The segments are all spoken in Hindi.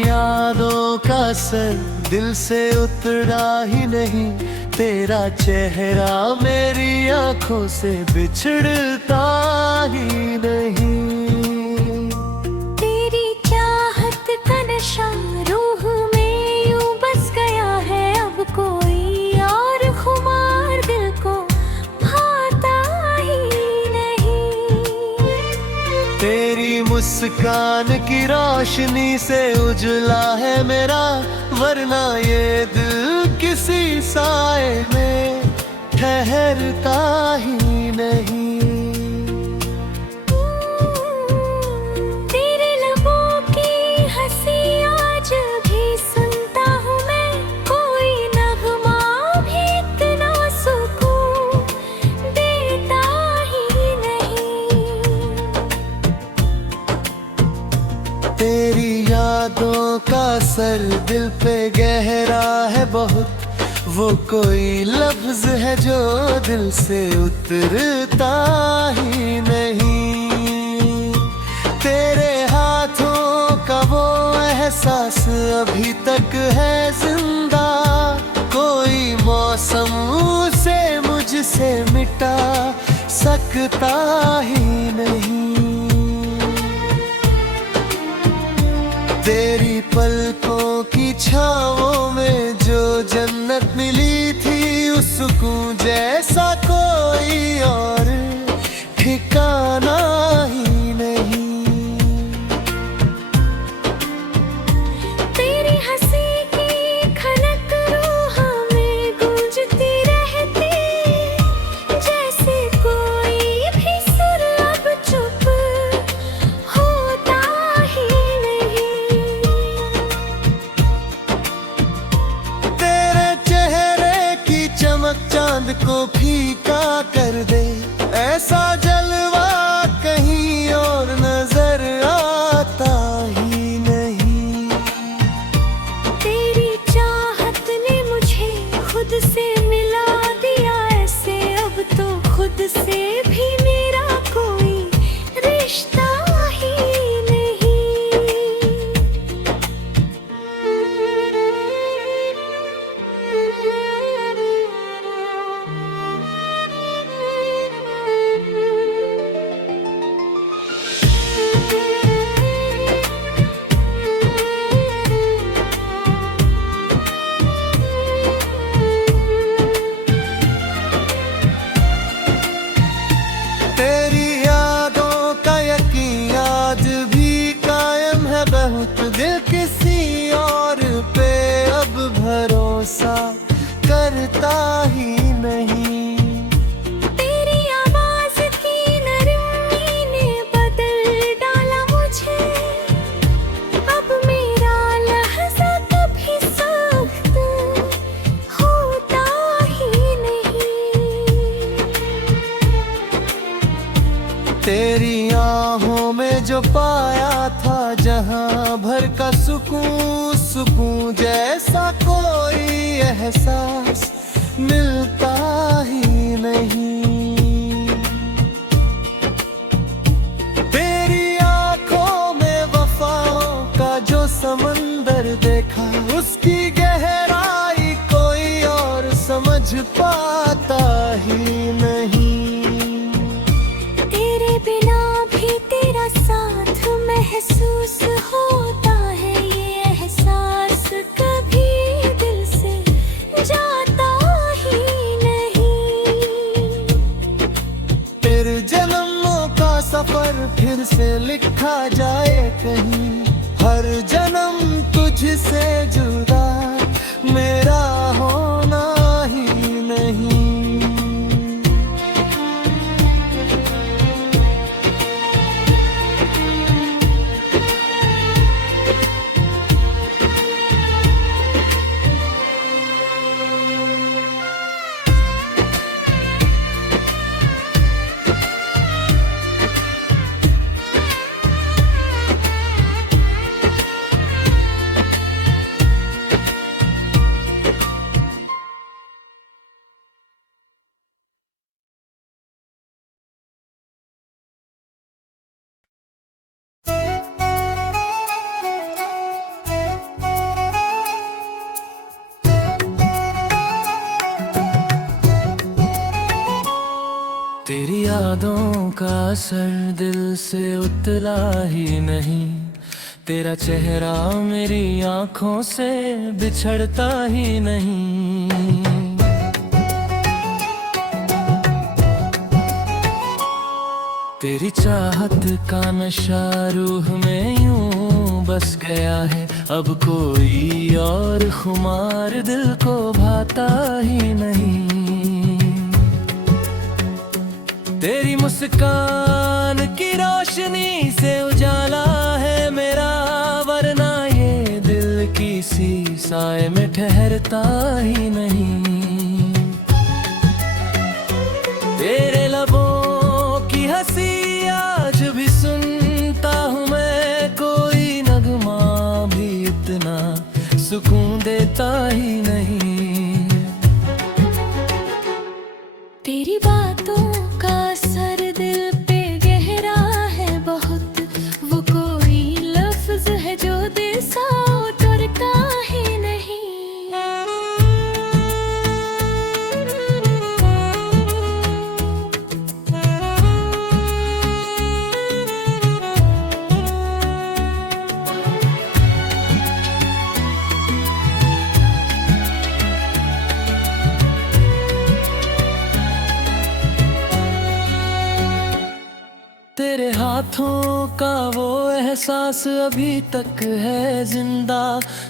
यादों का सर दिल से उतरा ही नहीं, तेरा चेहरा मेरी आंखों से बिछड़ता ही नहीं। तेरी चाहत का नशा रूह में यूं बस गया है, अब कोई और खुमार दिल को भाता ही नहीं। तेरी मुस्कान की रोशनी से उजला है मेरा, वरना ये दिल किसी साए में ठहरता ही नहीं। तेरे लबों की हंसी आज भी सुनता हूँ मैं, कोई नगमा भी इतना सुकून देता ही नहीं। तेरी यादों का असर दिल पे गहरा है बहुत, वो कोई लफ्ज है जो दिल से उतरता ही नहीं। तेरे हाथों का वो एहसास अभी तक है जिंदा, कोई मौसम उसे मुझसे मिटा सकता ही नहीं। तेरी पलकों की छाँवों में जो जन्नत मिली थी, उस सुकून जैसा कोई और ठिकाना ही नहीं। तेरी हंसी की खनक रूह में गूंजती रहती, जैसे कोई भी सुर अब चुप होता ही नहीं। तेरे चेहरे की चमक चांद को फीका कर दे, ऐसा जलवा कहीं और नजर आता ही नहीं। तेरी चाहत ने मुझे खुद से मिला दिया ऐसे, अब तो खुद से भी मेरा कोई रिश्ता ही नहीं। तेरी यादों का यकीन आज भी कायम है बहुत, दिल किसी और पे अब भरोसा करता ही नहीं। तेरी आवाज की नरमी ने बदल डाला मुझे, अब मेरा लहज़ा कभी सख्त होता ही नहीं। तेरी आहों में जो पाया था जहां भर का सुकून, सुकून जैसा कोई एहसास मिलता ही नहीं। तेरी आंखों में वफाओं का जो समंदर देखा, उसकी गहराई कोई और समझ पाता ही नहीं। तेरे बिना भी तेरा साथ महसूस होता है, ये एहसास कभी दिल से जाता ही नहीं। फिर जन्मों का सफर फिर से लिखा जाए कहीं, हर जन्म तुझसे जुदा मेरा होना ही नहीं। यादों का असर दिल से उतरा ही नहीं, तेरा चेहरा मेरी आंखों से बिछड़ता ही नहीं। तेरी चाहत का नशा रूह में यूं बस गया है, अब कोई और खुमार दिल को भाता ही नहीं। तेरी मुस्कान की रोशनी से उजाला है मेरा, वरना ये दिल किसी साए में ठहरता ही नहीं। तेरे लबों की हंसी आज भी सुनता हूँ मैं, कोई नगमा भी इतना सुकून देता ही नहीं। तेरी बातों का असर दिल पे गहरा है बहुत, वो कोई लफ्ज है जो दिल सा उतरता ही नहीं। तेरे हाथों का वो एहसास अभी तक है जिंदा,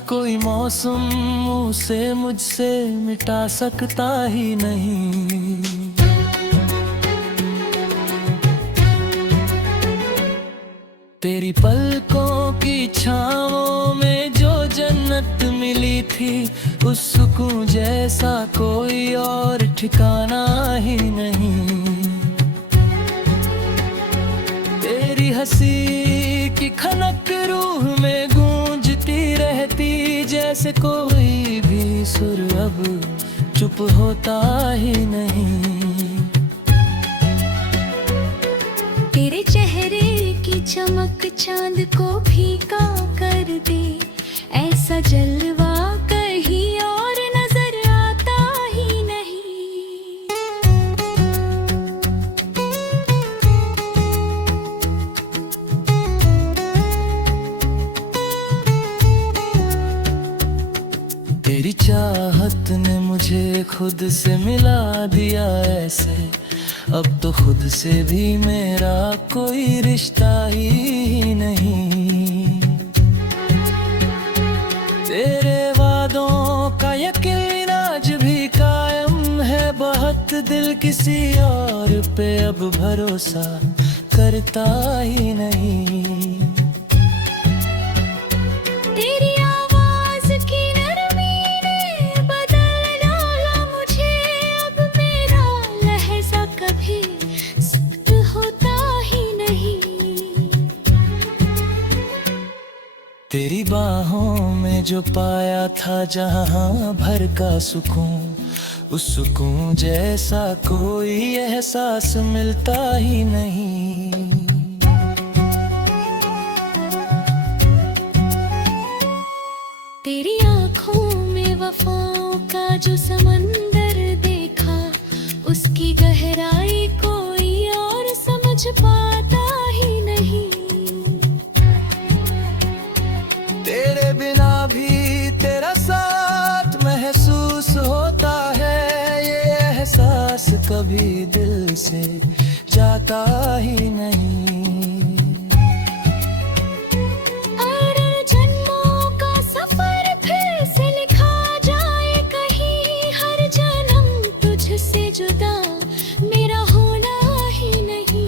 कोई मौसम उसे मुझसे मिटा सकता ही नहीं। तेरी पलकों की छांवों में जो जन्नत मिली थी, उस सुकून जैसा कोई और ठिकाना ही नहीं। तेरी हंसी की खनक रूह में गूंजती रहती, जैसे कोई भी सुर अब चुप होता ही नहीं। तेरे चेहरे की चमक चांद को फीका कर दे, ऐसा जलवा कहीं और नजर आता ही नहीं। तेरी चाहत ने मुझे खुद से मिला दिया ऐसे, अब तो खुद से भी मेरा कोई रिश्ता ही नहीं। तेरे वादों का यकीन आज भी कायम है बहुत, दिल किसी और पे अब भरोसा करता ही नहीं। तेरी आवाज की नरमी ने बदल डाला मुझे, अब मेरा लहजा कभी सख्त होता ही नहीं। तेरी बाहों में जो पाया था जहां भर का सुकून, उस सुकून जैसा कोई एहसास मिलता ही नहीं। तेरी आंखों में वफाओं का जो समंदर देखा, उसकी गहराई कोई और समझ पाता ही नहीं। तेरे बिना भी तेरा साथ महसूस होता है, ये एहसास कभी दिल से जाता ही नहीं। जुदा मेरा होना ही नहीं।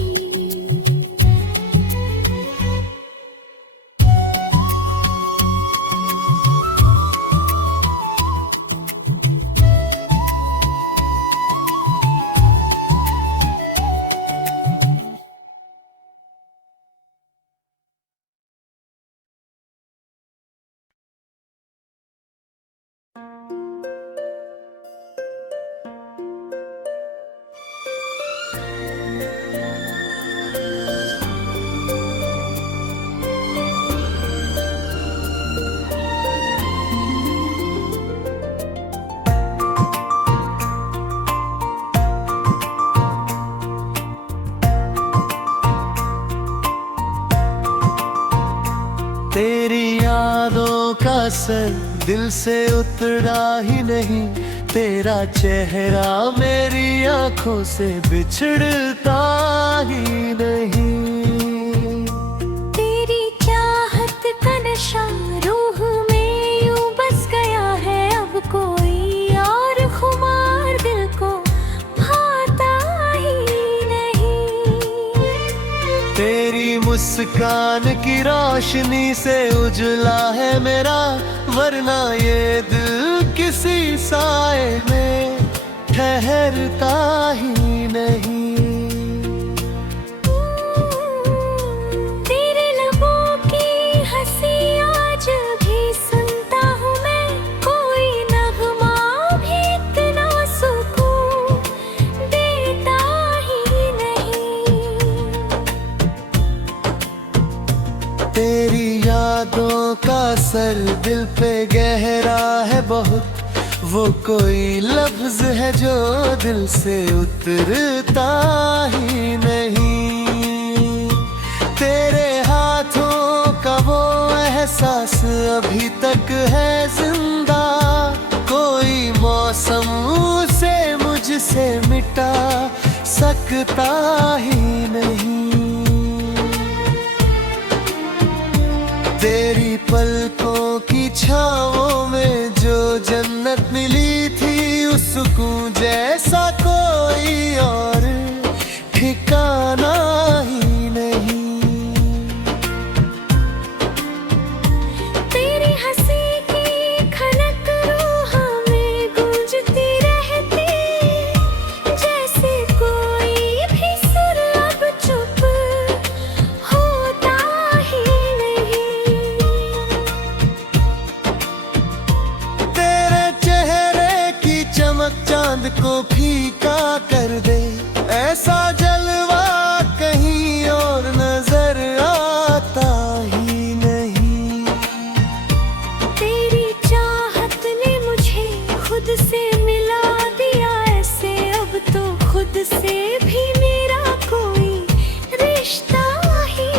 का सर दिल से उतरा ही नहीं, तेरा चेहरा मेरी आंखों से बिछड़ता ही नहीं। तेरी चाहत का नशा रूह में यूं बस गया है, अब कोई और खुमार दिल को भाता ही नहीं। तेरी मुस्कान की रोशनी से उजला है मेरा, वरना ये दिल किसी साए में ठहरता ही नहीं। तेरे लबों की हंसी आज भी सुनता हूँ मैं, कोई नगमा भी इतना सुकून देता ही नहीं। तेरी यादों का सर दिल पे गहरा है बहुत, वो कोई लफ्ज है जो दिल से उतरता ही नहीं। तेरे हाथों का वो एहसास अभी तक है जिंदा, कोई मौसम उसे मुझसे मिटा सकता ही नहीं। तेरी पलकों की छाँवों में जो जन्नत मिली थी, उस सुकून जैसा कोई और ठिकाना ही नहीं। तेरी हंसी की खनक रूह में गूंजती रहती, जैसे कोई भी सुर अब चुप होता ही नहीं। तेरे चेहरे की चमक चांद को फीका कर दे, ऐसा जलवा कहीं और नजर आता ही नहीं। तेरी चाहत ने मुझे खुद से मिला दिया ऐसे, अब तो खुद से भी मेरा कोई रिश्ता ही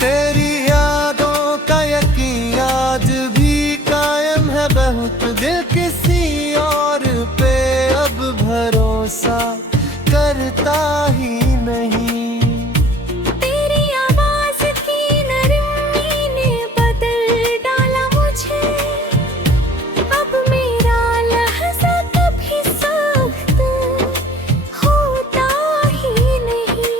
तेरी यादों का यकीन आज भी कायम है बहुत, दिल किसी और पे अब भरोसा करता ही नहीं। तेरी आवाज की नरमी ने बदल डाला मुझे, अब मेरा लहज़ा कभी सख्त होता ही नहीं।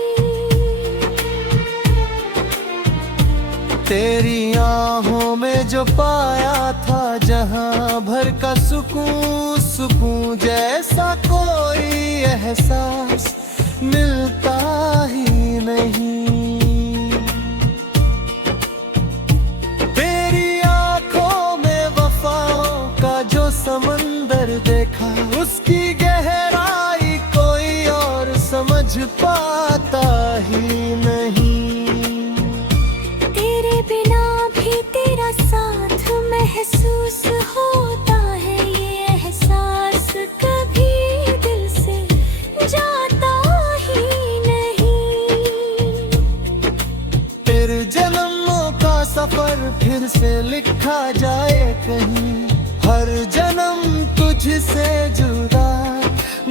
तेरी आहों में जो पाया था जहां भर का सुकून, सुकून जैसा कोई एहसास मिलता ही नहीं। तेरी आंखों में वफाओं का जो समंदर देखा, उसकी गहराई कोई और समझ पाता ही नहीं। तेरे बिना भी तेरा साथ महसूस होता है, ये एहसास कभी दिल से जाता ही नहीं। फिर जन्मों का सफर फिर से लिखा जाए कहीं, हर जन्म तुझसे जुदा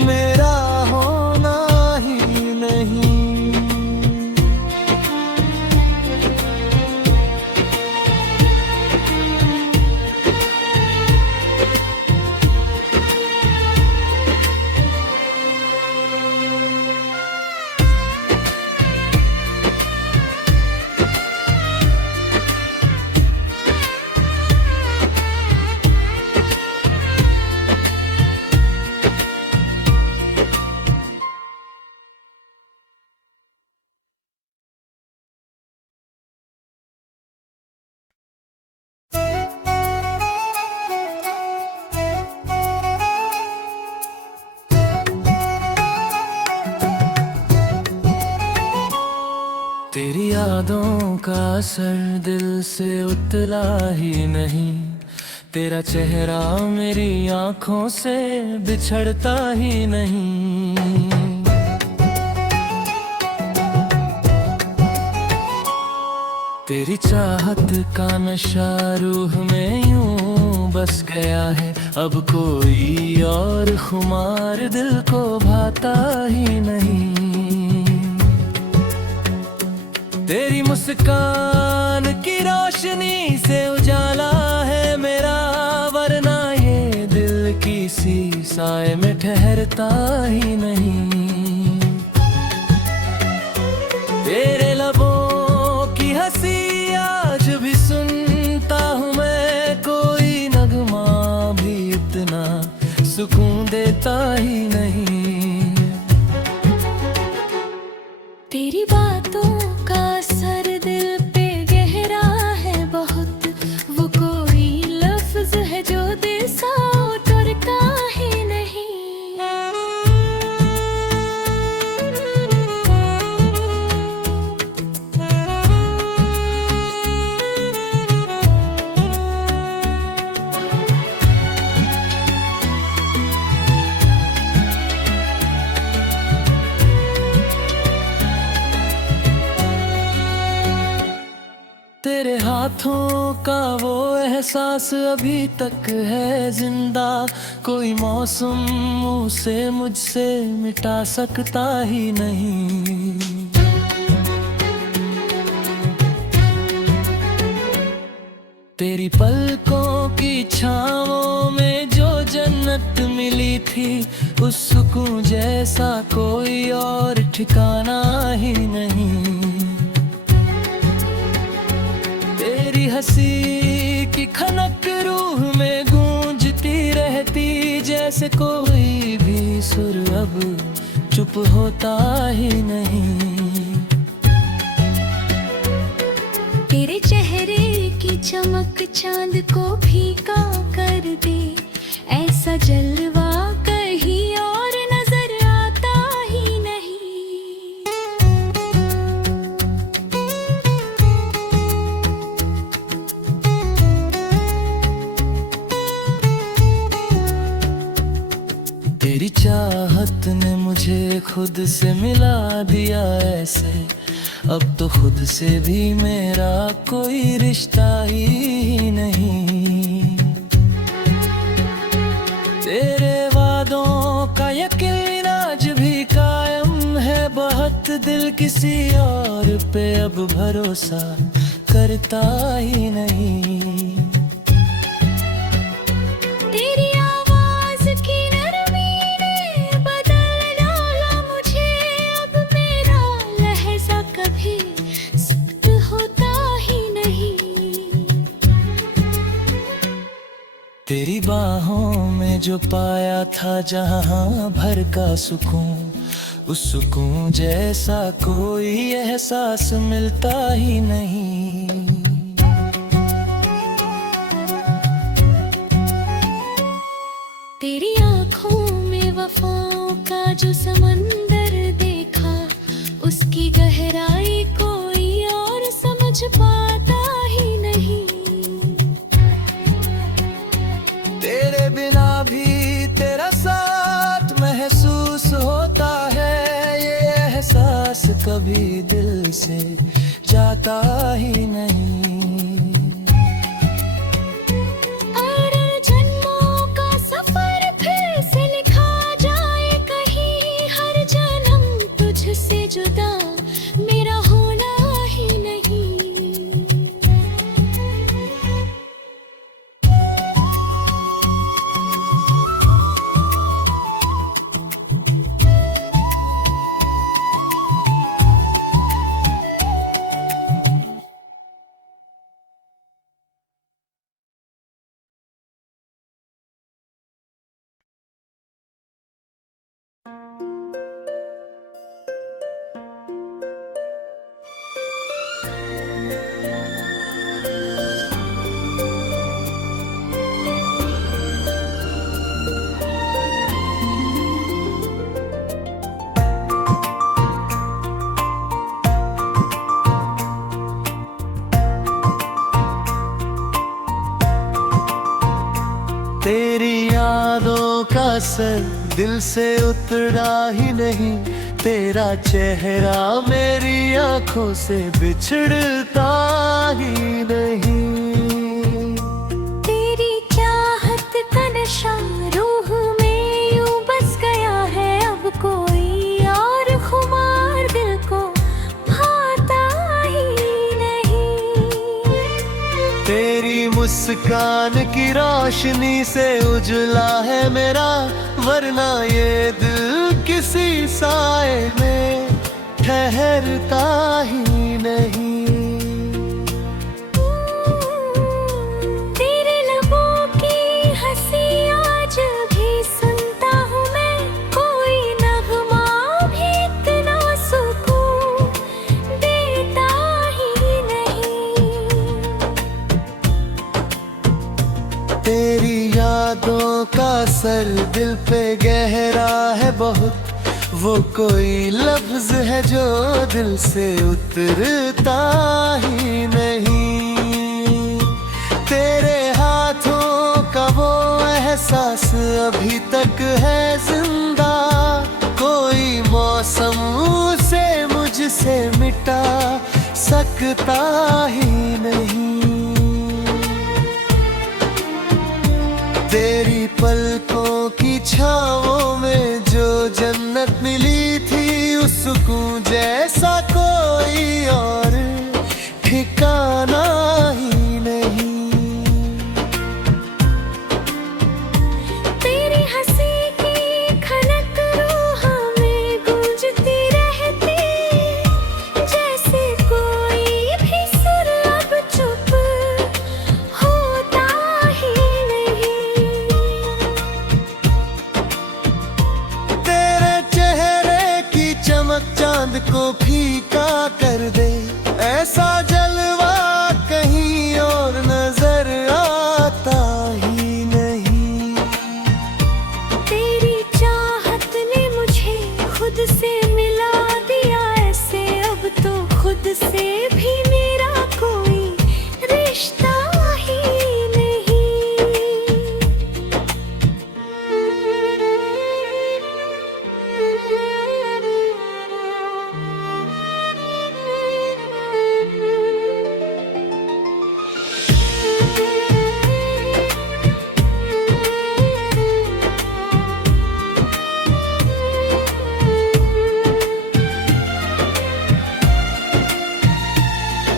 मेरा होना ही नहीं। वादों का असर दिल से उतरा ही नहीं, तेरा चेहरा मेरी आंखों से बिछड़ता ही नहीं। तेरी चाहत का नशा रूह में यूं बस गया है, अब कोई और खुमार दिल को भाता ही नहीं। तेरी मुस्कान की रोशनी से उजाला है मेरा, वरना ये दिल किसी साए में ठहरता ही नहीं। तेरे लबों की हंसी आज भी सुनता हूँ मैं, कोई नगमा भी इतना सुकून देता ही नहीं। तेरी बातों का असर दिल पे गहरा है बहुत, वो कोई लफ्ज है जो दिल सा उतरता ही नहीं। तेरे हाथों का वो एहसास अभी तक है जिंदा, कोई मौसम उसे मुझसे मिटा सकता ही नहीं। तेरी पलकों की छांवों में जो जन्नत मिली थी, उस सुकून जैसा कोई और ठिकाना ही नहीं। तेरी हंसी की खनक रूह में गूंजती रहती, जैसे कोई भी सुर अब चुप होता ही नहीं। तेरे चेहरे की चमक चांद को फीका कर दे, ऐसा जलवा कहीं और नजर आता ही नहीं। तेरी चाहत ने मुझे खुद से मिला दिया ऐसे, अब तो खुद से भी मेरा कोई रिश्ता ही नहीं। तेरे वादों का यकीन आज भी कायम है बहुत, दिल किसी और पे अब भरोसा करता ही नहीं। तेरी आवाज की नरमी ने बदल डाला मुझे, अब मेरा लहजा कभी सुस्त होता ही नहीं। तेरी बाहों में जो पाया था जहां भर का सुकून, उस सुकून जैसा कोई एहसास मिलता ही नहीं। तेरी आंखों में वफाओं का जो समंदर देखा, उसकी गहराई कोई और समझ पाता ही नहीं। तेरे बिना भी तेरा साथ महसूस होता है, ये एहसास कभी दिल से जाता ही नहीं। अगर जन्मों का सफर फिर से लिखा जाए कहीं, हर जन्म तुझसे जुदा मेरा होना ही नहीं। असर दिल से उतरा ही नहीं, तेरा चेहरा मेरी आंखों से बिछड़ता ही नहीं। तेरी चाहत का नशा रूह में यूं बस गया है, अब कोई और खुमार दिल को भाता ही नहीं। तेरी मुस्कान की रोशनी से उजला है मेरा, वरना ये दिल किसी साए में ठहरता ही नहीं। तेरे लबों की हंसी आज भी सुनता हूँ मैं, कोई नगमा भी इतना सुकून देता ही नहीं। तेरी यादों का असर दिल पे गहरा है बहुत, वो कोई लफ्ज है जो दिल से उतरता ही नहीं। तेरे हाथों का वो एहसास अभी तक है जिंदा, कोई मौसम उसे मुझसे मिटा सकता ही नहीं। तेरी पलकों की छाँवों में जो जन्नत मिली थी, उस सुकून जैसा कोई और ठिकाना ही नहीं। तेरी हंसी की खनक रूह में गूंजती रहती, जैसे कोई भी सुर अब चुप होता ही नहीं। तेरे चेहरे की चमक चांद को फीका कर दे, ऐसा जलवा कहीं और नजर आता ही नहीं। तेरी चाहत ने मुझे खुद से मिला दिया ऐसे, अब तो खुद से भी मेरा कोई रिश्ता ही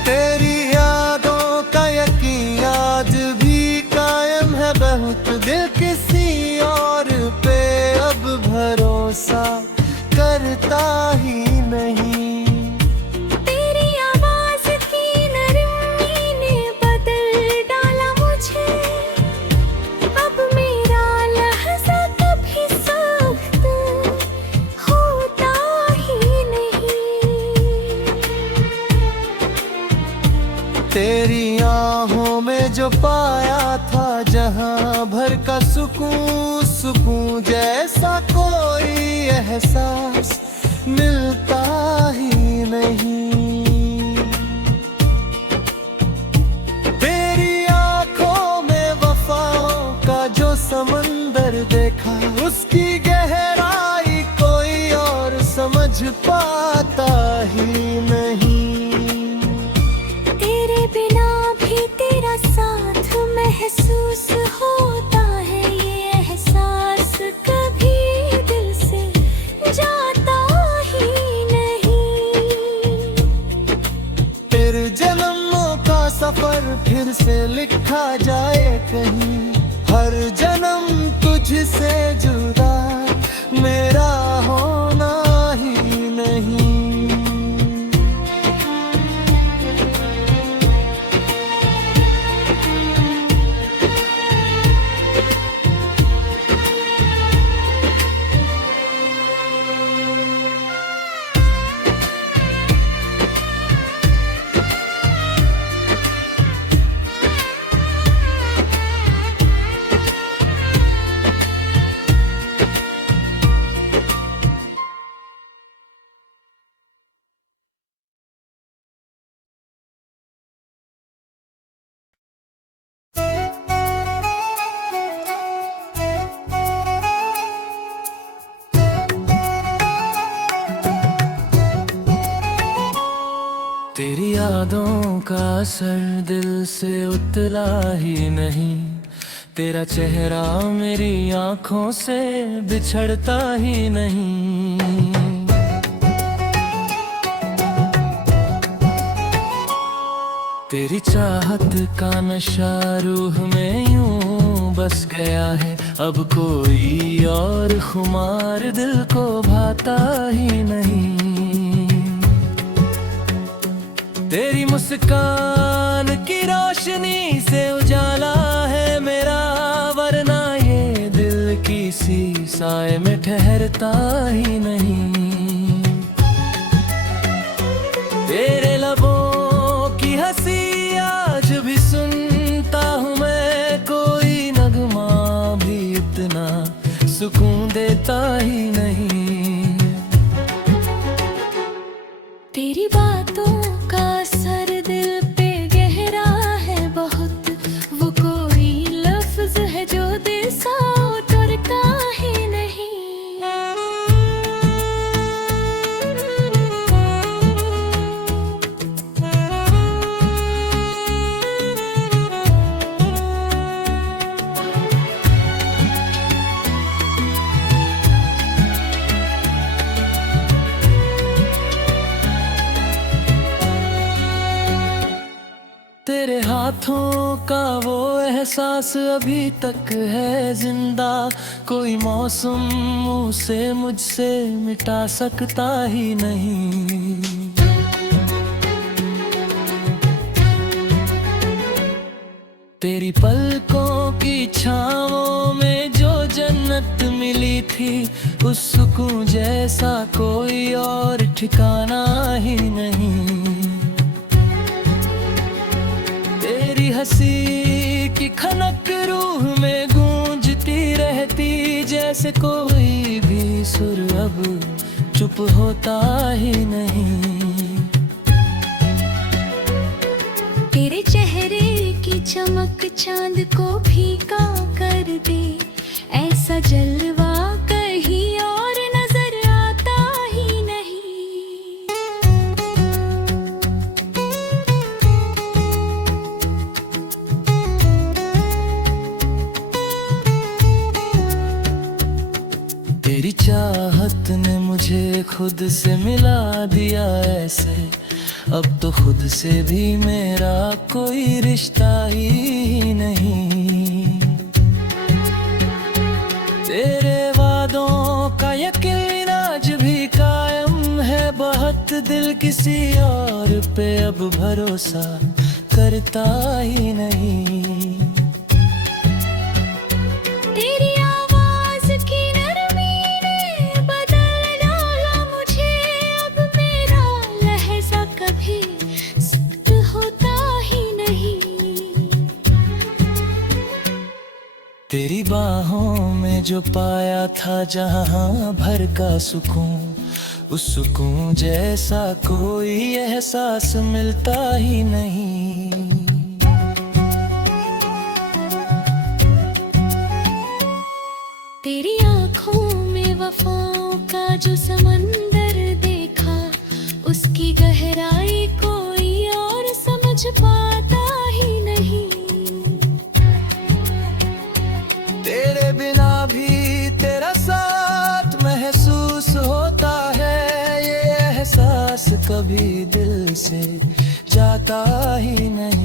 तेरी यादों का यकीन आज भी कायम है बहुत, दिल किसी और पे अब भरोसा करता ही नहीं। तेरी आवाज की नरमी ने बदल डाला मुझे, अब मेरा लहज़ा कभी सख्त होता ही नहीं। तेरी आहों में जो पाया था जहां भर का सुकून, सुकून जैसा कोई एहसास मिलता ही नहीं। तेरी आंखों में वफाओं का जो समंदर देखा, उसकी गहराई कोई और समझ पाता ही नहीं। तेरे बिना भी तेरा साथ महसूस होता है, ये एहसास कभी दिल से जाता ही नहीं। फिर जन्मों का सफर फिर से लिखा जाए कहीं, हर जन्म तुझसे जुदा मेरा होना ही नहीं। यादों का असर दिल से उतरा ही नहीं, तेरा चेहरा मेरी आंखों से बिछड़ता ही नहीं। तेरी चाहत का नशा रूह में यूं बस गया है, अब कोई और खुमार दिल को भाता ही नहीं। तेरी मुस्कान की रोशनी से उजाला है मेरा, वरना ये दिल किसी साए में ठहरता ही नहीं। तेरे लबों की हंसी आज भी सुनता हूँ मैं, कोई नगमा भी इतना सुकून देता ही नहीं। तेरी बातों का असर दिल पे गहरा है बहुत, वो कोई लफ्ज है जो दिल सा उतरता ही नहीं। तेरे हाथों का वो एहसास अभी तक है जिंदा, कोई मौसम उसे मुझसे मिटा सकता ही नहीं। तेरी पलकों की छांवों में जो जन्नत मिली थी, उस सुकून जैसा कोई और ठिकाना ही नहीं। तेरी हंसी की खनक रूह में गूंजती रहती, जैसे कोई भी सुर अब चुप होता ही नहीं। तेरे चेहरे की चमक चांद को फीका कर दे, ऐसा जलवा कहीं और नजर आता ही नहीं। तेरी चाहत ने मुझे खुद से मिला दिया ऐसे, अब तो खुद से भी मेरा कोई रिश्ता ही नहीं। तेरे वादों का यकीन आज भी कायम है बहुत, दिल किसी और पे अब भरोसा करता ही नहीं। तेरी आवाज की नरमी ने बदल डाला मुझे, अब मेरा लहजा कभी सुस्त होता ही नहीं। तेरी बाहों में जो पाया था जहां भर का सुकून, उस सुकून जैसा कोई एहसास मिलता ही नहीं। तेरी आंखों में वफाओं का जो समंदर देखा, उसकी गहराई कोई और समझ पाता ही नहीं। तेरे बिना भी तेरा साथ महसूस होता है, ये एहसास कभी दिल से जाता ही नहीं।